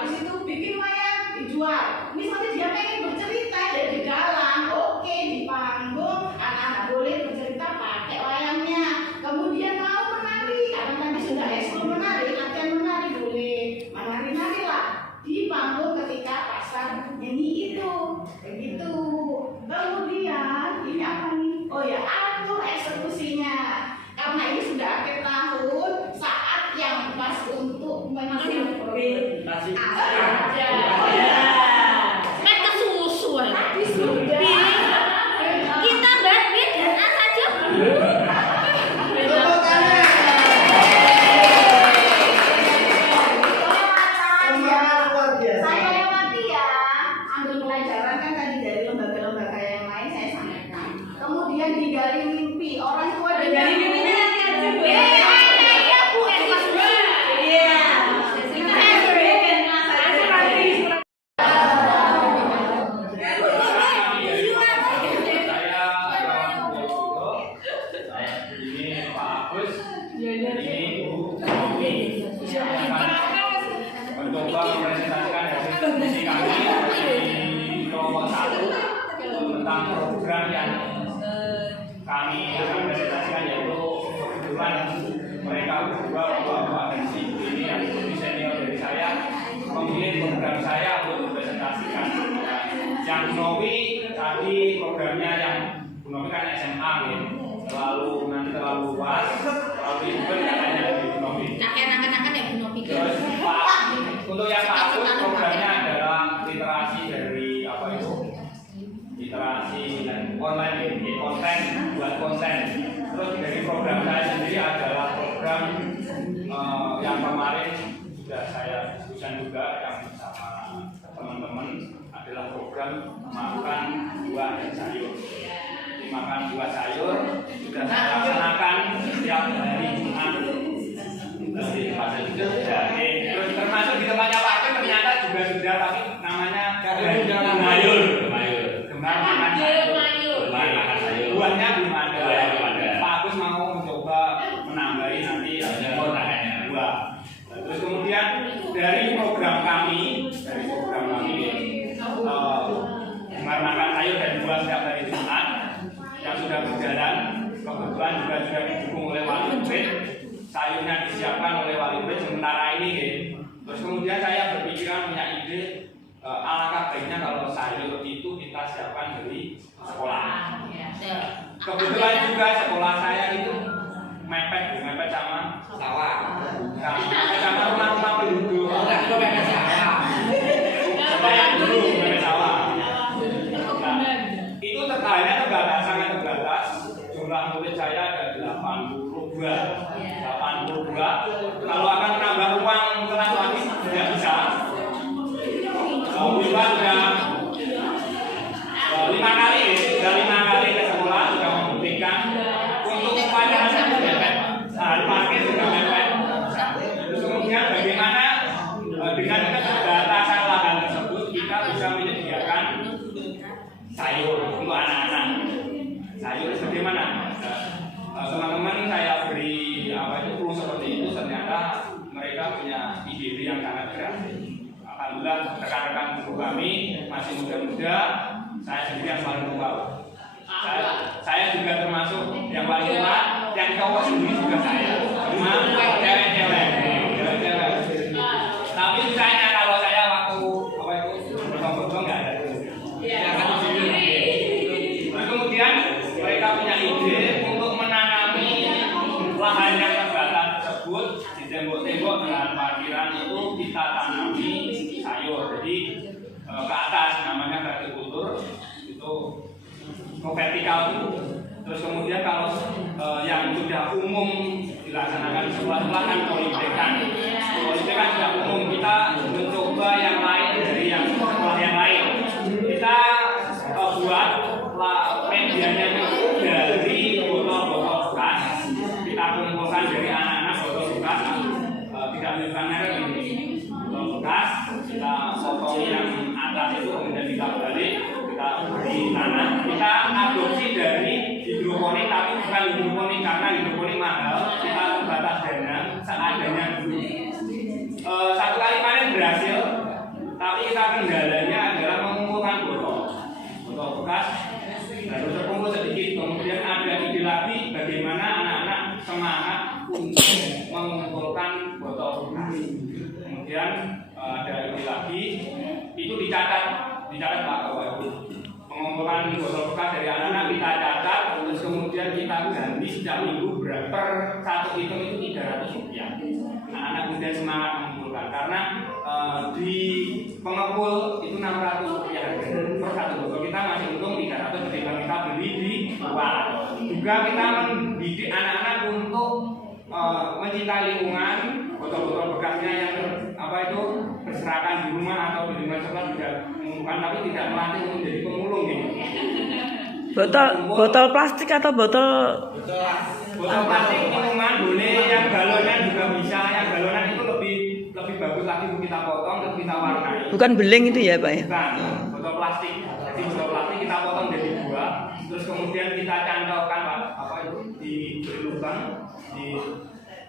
habis itu bikin wayang dijual. Misalnya dia pengen bercerita ya di dalam, oke, di panggung anak-anak boleh bercerita pakai wayangnya. Kemudian mau menari, karena nanti sudah ekskul menari, latihan menari boleh menari-nari lah di panggung ketika pasar nyanyi itu, begitu. Kemudian ini apa nih? Oh ya, atur eksekusinya. Karena ini sudah akhir tahun, saat yang pas untuk menyiapkan kita beda saja. Saya lewati ya, ambil pelajaran kan tadi dari lembaga-lembaga yang lain saya sampaikan. Kemudian digali mimpi orang tua digali mimpinya nanti ada mencoba mempresentasikan hasil diskusi kami di kelompok 1 tentang program yang kami akan presentasikan, yaitu kebetulan mereka berdua bapak-bapak dan si ibu ini yang lebih senior dari saya memilih program saya untuk mempresentasikan. Yang Bu Novi tadi programnya yang Bu Novi kan SMA gitu, terlalu luas, terlalu ribet katanya di Bu Novi. Kakek anak-anak ya Bu Novi. Terus untuk yang satu programnya adalah literasi dari apa itu? Literasi dan online, konten, buat konten. Terus dari program saya sendiri adalah program yang kemarin sudah saya diskusikan juga yang bersama teman-teman, adalah program makan buah dan sayur. Jadi makan buah sayur sudah saya laksanakan setiap hari Jumat. Dari pasal juga sudah, terus termasuk di tempatnya Pak Kim ternyata juga sudah, tapi namanya mayur, gemar makan sayur. Buahnya belum ada. Pak Agus mau mencoba menambahi nanti buah. Terus kemudian dari program kami gemar makan sayur dan buah setiap hari Jumat yang sudah berjalan, kebetulan juga sudah didukung oleh wali murid. Sayurnya disiapkan oleh wali murid sementara ini gitu. Terus kemudian saya berpikiran punya ide, alangkah baiknya kalau sayur itu kita siapkan dari sekolah. Kebetulan juga sekolah saya itu mepet sama sawah, mepet sama rumah-rumah penduduk. Mepet sawah. Nah, itu hanya sangat terbatas. Jumlah murid saya ada 82. Kalau akan menambah ruang kelas lagi tidak bisa. Bisa sudah 5 kali ke sekolah sudah membuktikan untuk upacara saya mepet. Parkir juga mepet. Terus kemudian bagaimana dengan keterbatasan lahan tersebut kita bisa menyediakan sayur untuk anak-anak. Sayur bagaimana? Teman-teman saya beri clue seperti itu, ternyata mereka punya ide yang sangat kreatif. Alhamdulillah rekan-rekan guru kami masih muda-muda, saya sendiri yang paling tua. Saya juga termasuk yang paling tua, yang cowok sendiri juga saya. Cuma cewek-cewek. Tapi misalnya kalau saya waktu bergong-bergong nggak ada. Nah, kemudian mereka punya ide untuk menanami lahan yang terbatas tersebut di tembok-tembok dengan parkiran itu kita tanami sayur. Jadi ke atas namanya vertikultur, itu vertikal itu. Terus kemudian kalau yang sudah umum dilaksanakan sekolah-sekolah kan politekkan sudah umum, kita mencoba yang lain dari yang sekolah yang lain. Kita buat medianya itu dari botol-botol bekas, kita kumpulkan dari anak-anak botol bekas, tidak menyebabkan merek ini botol bekas, kita potongi yang atas itu kemudian kita balik, kita beri tanah, kita adopsi dari hidroponik, tapi bukan hidroponik karena hidroponik mahal, kita terbatas dana seadanya dulu. Satu kali panen berhasil, Tapi kita kendalanya adalah mengumpulkan botol bekas lalu terkumpul sedikit. Kemudian ada ide lagi bagaimana anak-anak semangat untuk mengumpulkan botol bekas. Kemudian ada ide lagi itu dicatat Pak Bapak Ibu. Mengumpulkan botol bekas dari anak-anak kita catat, terus kemudian kita ganti setiap minggu per satu item itu 300 rupiah. Anak-anak kemudian semangat mengumpulkan karena di pengepul itu 600 rupiah per satu botol. Kita masih untung 300 ketimbang kita beli di luar. Juga kita mendidik anak-anak untuk mencintai lingkungan. Botol-botol bekasnya yang berserakan di rumah atau di lingkungan sekolah juga mengumpulkan, tapi tidak melatih untuk menjadi pemulung gitu. Botol plastik atau botol plastik minuman boleh, yang galonan juga bisa. Yang galonan itu lebih bagus lagi kita potong terus kita warnai. Bukan beling itu ya Pak ya? Bukan, botol plastik. Jadi botol plastik kita potong jadi dua, terus kemudian kita cantolkan di lubang,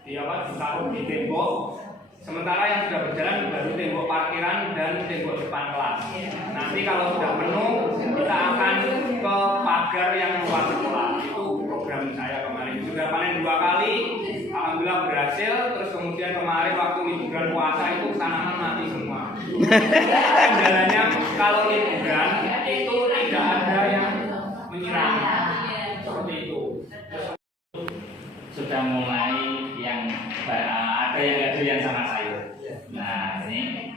ditaruh di tembok. Sementara yang sudah berjalan baru tembok parkiran dan tembok depan kelas. Nanti kalau sudah penuh, kita akan ke pagar yang luar sekolah. Itu program saya kemarin. Sudah panen 2 kali, alhamdulillah berhasil. Terus kemudian kemarin waktu liburan puasa itu tanaman mati semua. Kendalanya kalau liburan itu tidak ada yang menyiram. Seperti itu. Sudah mulai yang ada yang gaduhan sama sayur. Nah ini,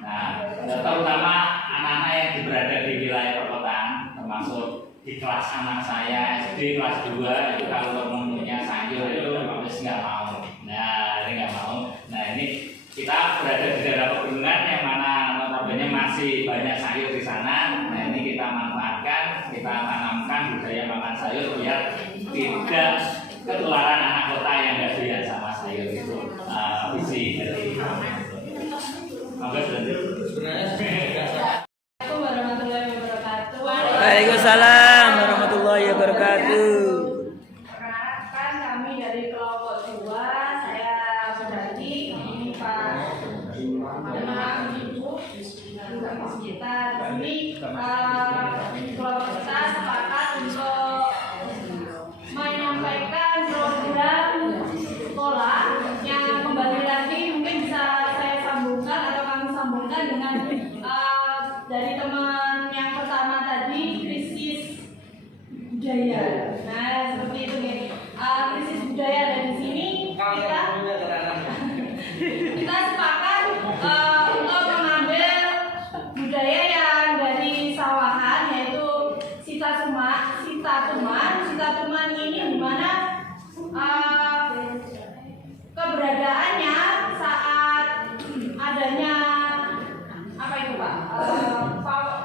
terutama anak-anak yang berada di wilayah perkotaan, termasuk di kelas anak saya SD kelas 2 itu kalau menunya sayur itu harus nggak mau. Nah ini nggak mau. Nah ini kita berada di daerah pegunungan yang mana notabene masih banyak sayur di sana. Nah ini kita manfaatkan, kita tanamkan budaya makan sayur biar tidak ketularan anak kota yang nggak doyan sama sayur itu. Visi dari Waalaikumsalam warahmatullahi wabarakatuh. Perkenalkan kami dari kelompok 2, saya Sudati, ini Pak Ibu, kita di kelompok kita sepakat untuk menyampaikan program sekolah yang kembali lagi mungkin bisa saya sambungkan atau kami sambungkan dengan dari teman yang pertama tadi, krisis budaya. Nah seperti itu nih, krisis budaya, dan di sini kita sepakat untuk mengambil budaya yang dari sawahan, yaitu Sitatuman ini dimana keberadaannya saat adanya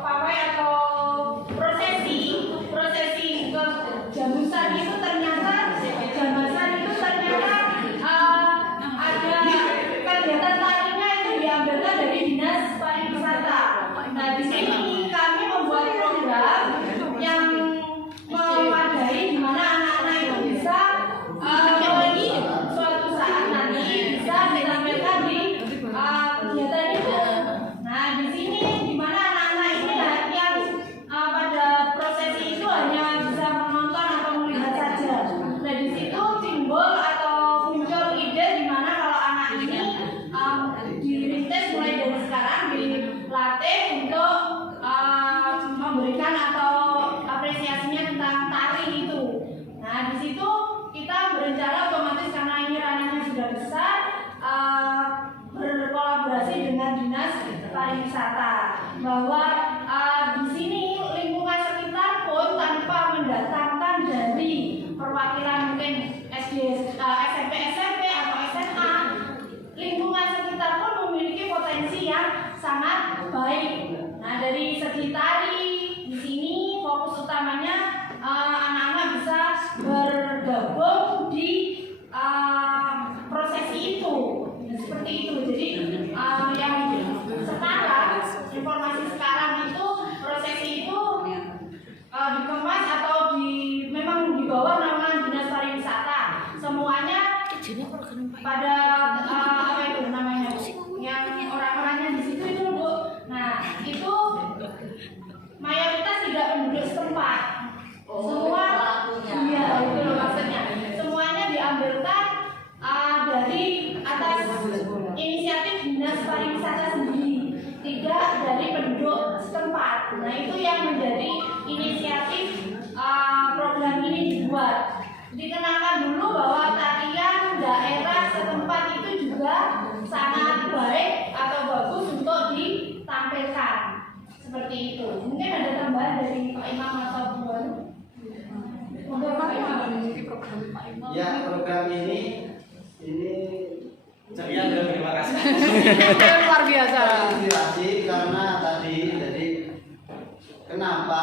pawai atau prosesi ke jamusan itu ternyata ada kegiatan tarinya itu diambilkan dari dinas pariwisata. Nah di sini kami membuat program yang memadai di mana anak-anak itu bisa suatu saat nanti bisa ditampilkan di kegiatan itu. Nah di sini di mana anak-anak ini yang pada prosesi itu hanya bisa menonton atau melihat saja. Nah di situ timbul atau muncul ide di mana kalau anak ini dirintis mulai dari sekarang, dilatih untuk memberikan atau apresiasinya tentang tari itu. Nah di situ kita berencana otomatis karena ini ranahnya sudah besar, berkolaborasi dengan dinas pariwisata bahwa di sini lingkungan sekitar pun tanpa mendatangkan dari perwakilan mungkin SMP atau SMA, lingkungan sekitar pun memiliki potensi yang sangat baik. Nah dari segi tari di sini fokus utamanya anak-anak bisa bergabung di prosesi itu. Seperti itu. Jadi yang sekarang, informasi sekarang itu prosesi itu dikemas atau memang di bawah naungan dinas pariwisata. Semuanya pada yang orang-orangnya di situ itu Bu. Nah setempat. Semua, iya itu loh maksudnya. Semuanya diambilkan dari atas inisiatif dinas pariwisata sendiri, tidak dari penduduk setempat. Nah itu yang menjadi inisiatif program ini dibuat. Dikenakan dulu bahwa tarian daerah setempat itu juga sangat baik atau bagus untuk ditampilkan seperti itu. Mungkin ada tambahan dari Pak Imam atau Bu Baru? Untuk Pak Imam. Ya, program ini ceria dan terima kasih. Luar biasa. Inspirasi karena tadi jadi kenapa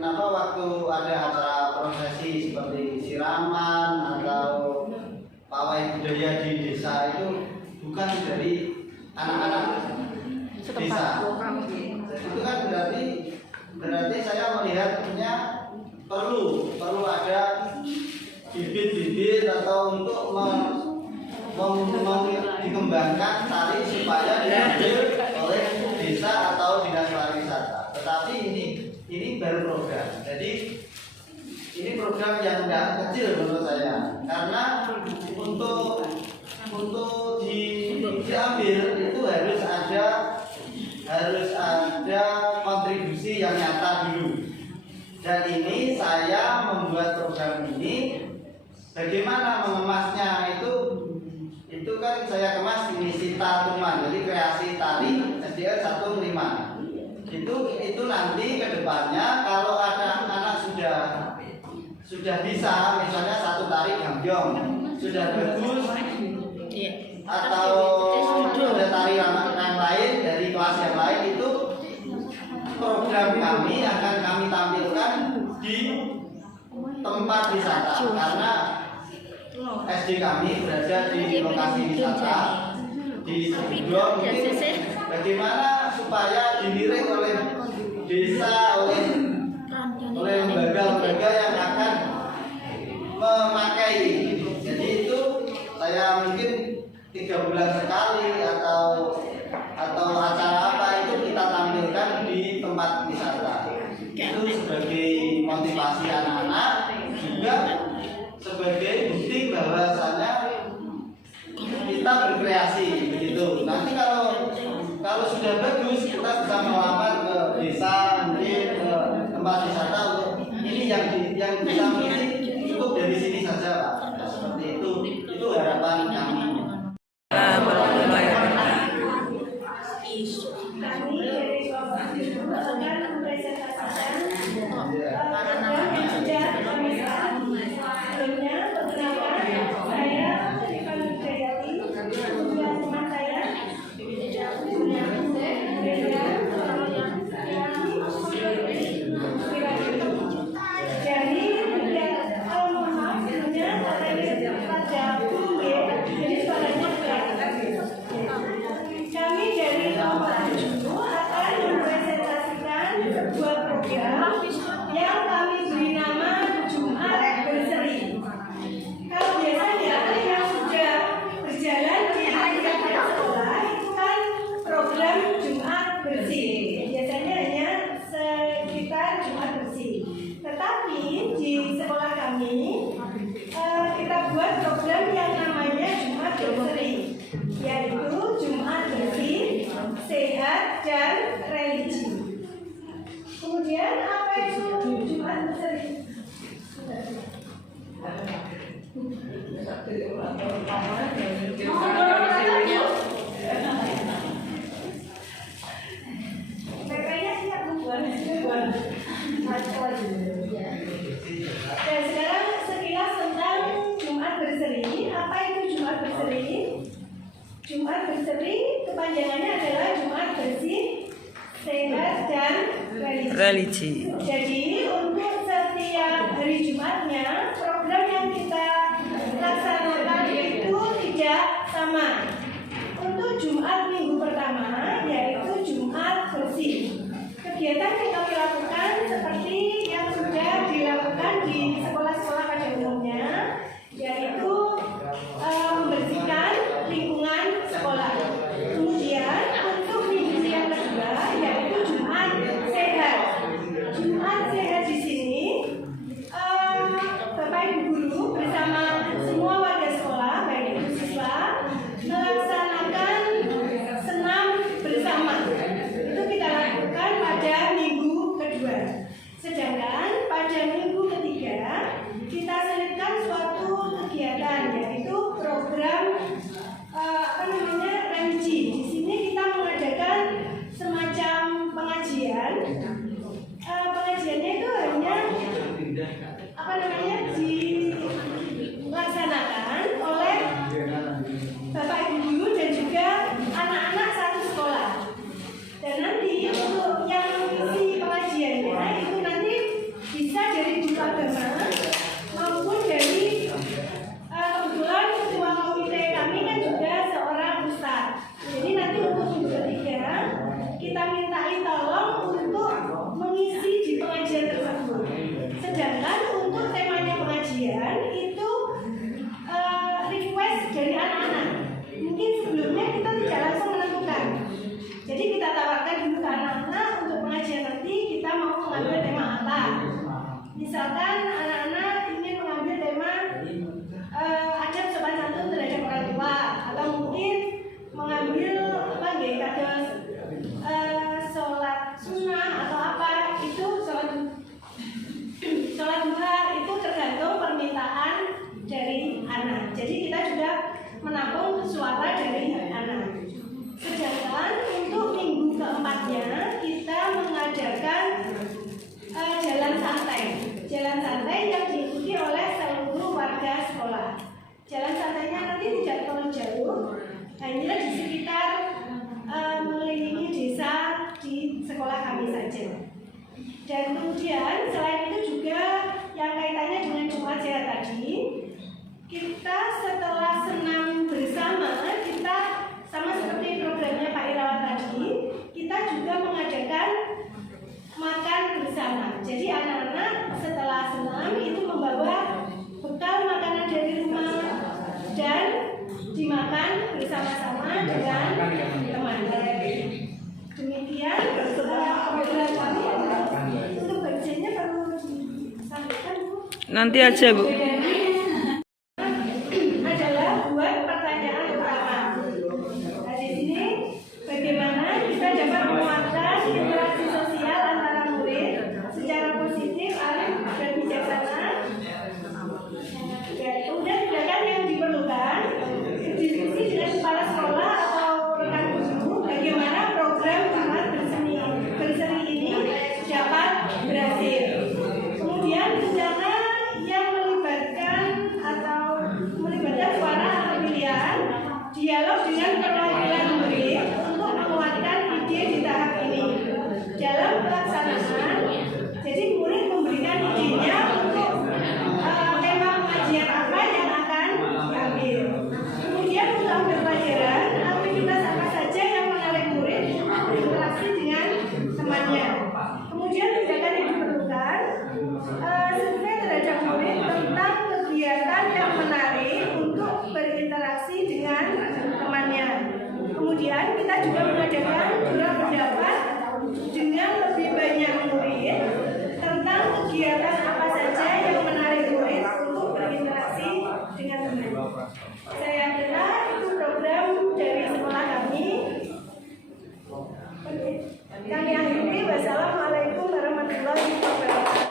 waktu ada acara prosesi seperti siraman atau pawai budaya di desa itu bukan dari anak-anak desa. Itu kan berarti saya melihatnya perlu ada bibit-bibit atau untuk dikembangkan tari supaya diambil oleh desa atau dinas pariwisata. Tetapi ini baru program. Jadi ini program yang enggak kecil menurut saya. Karena untuk diambil itu harus ada kontribusi yang nyata dulu. Dan ini saya membuat program ini bagaimana mengemasnya itu kan saya kemas ini Sita Tuman, jadi kreasi tari SDR 105. Itu nanti ke depannya kalau ada anak sudah bisa misalnya satu tari gambyong sudah bagus atau ada tari yang lain dari kelas yang lain, itu program kami akan kami tampilkan di tempat wisata karena SD kami berada di lokasi wisata di Sidong. Bagaimana supaya dilirik oleh desa, oleh lembaga-lembaga yang akan memakai. Jadi itu saya mungkin 3 bulan sekali atau acara apa itu kita tampilkan di tempat wisata. Itu sebagai motivasi anak-anak, juga sebagai bukti bahwasanya kita berkreasi begitu. Nanti kalau sudah bagus kita bisa melamar ke desa, mungkin ke tempat wisata untuk ini yang bisa mungkin cukup dari sini saja Pak. Nah, seperti itu harapan kami. Dan sekarang sekilas tentang Jumat Berseri. Apa itu Jumat Berseri? Jumat Berseri kepanjangannya adalah Jumat Bersih, Sehat dan Religi. Jadi untuk setiap hari Jumatnya program yang kita laksanakan itu tidak sama. Untuk Jumat minggu pertama yaitu Jumat Bersih. Kegiatan yang kami lakukan seperti yang sudah dilakukan di sekolah-sekolah pada umumnya, yaitu membersihkan lingkungan sekolah. Kemudian untuk minggu yang kedua yaitu Jumat Sehat. Jumat Sehat pengajian. Pengajiannya itu hanya dilaksanakan oleh Bapak Ibu guru dan juga anak-anak satu sekolah. Dan nanti untuk yang mengisi pengajiannya itu nanti bisa dari guru agama maupun dari kebetulan ketua komite kami kan juga seorang ustadz. Jadi nanti untuk minggu ketiga kita mintai tolong untuk mengisi di pengajian tersebut. Sedangkan untuk temanya pengajian itu request dari anak-anak. Mungkin sebelumnya kita tidak langsung menentukan. Jadi kita tawarkan dulu ke anak-anak untuk pengajian nanti kita mau mengambil tema apa. Misalkan anak-anak ingin mengambil tema adab sopan santun terhadap orang tua, atau mungkin mengambil kados sholat sunnah atau apa, itu sholat duha, itu tergantung permintaan dari anak. Jadi kita juga menampung suara dari anak. Sedangkan untuk minggu keempatnya kita mengadakan jalan santai. Jalan santai yang diikuti oleh seluruh warga sekolah. Jalan santainya nanti tidak terlalu jauh, hanya di sekitar mengelilingi desa di sekolah kami saja. Dan kemudian selain itu juga yang kaitannya dengan Jumat Sehat tadi, kita setelah senam bersama, kita sama seperti programnya Pak Irawan tadi, kita juga mengadakan makan bersama. Jadi anak-anak setelah senam itu membawa bekal makanan dari rumah dan dimakan bersama-sama dengan teman. Demikian program kami. Untuk bagiannya perlu disampaikan, Bu. Nanti aja, Bu. Adalah buat pertanyaan utama. Nah, di sini bagaimana kita dapat menguatkan interaksi sosial antara murid secara positif, arif dan bijaksana. Ya, kemudian tindakan yang diperlukan diskusi dengan kepala sekolah atau rekan guru bagaimana program Jumat berseri ini dapat berhasil. Kemudian rencana yang melibatkan suara atau pilihan, dialog dengan perwakilan murid untuk menguatkan ide di tahap ini. Dalam pelaksanaan, jadi murid memberikan idenya untuk tema pengajian apa yang akan diambil. Kemudian untuk ambil pelajaran, aktivitas apa saja yang menarik murid untuk berinteraksi dengan temannya. Kemudian tindakan yang diperlukan, survei terhadap murid tentang kegiatan yang menarik untuk berinteraksi dengan temannya. Kemudian kita juga mengadakan jurnal pendapat dengan lebih banyak murid tentang kegiatan apa saja yang menarik murid untuk berinteraksi dengan teman. Saya kira itu program dari sekolah kami. Kami akhiri. Wassalamualaikum warahmatullahi wabarakatuh.